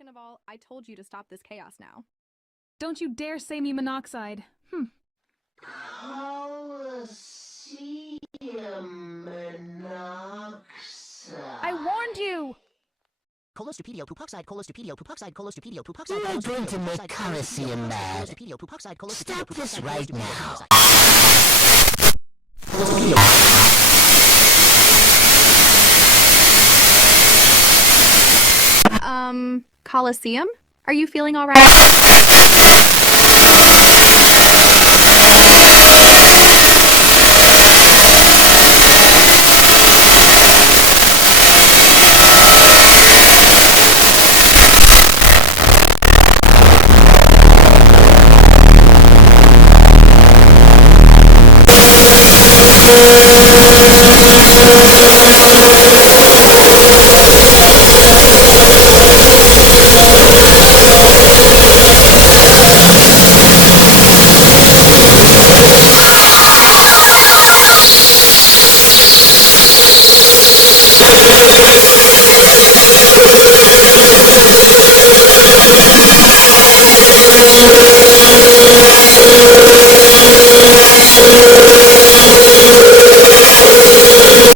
Second of all, I told you to stop this chaos now. Don't you dare say me monoxide. Colosseum monoxide. I warned you! Colostopedio pupoxide, colostopedio pupoxide, colostopedio pupoxide. You're going to make Colosseum mad. Stop this right now. Colosseum? Are you feeling alright?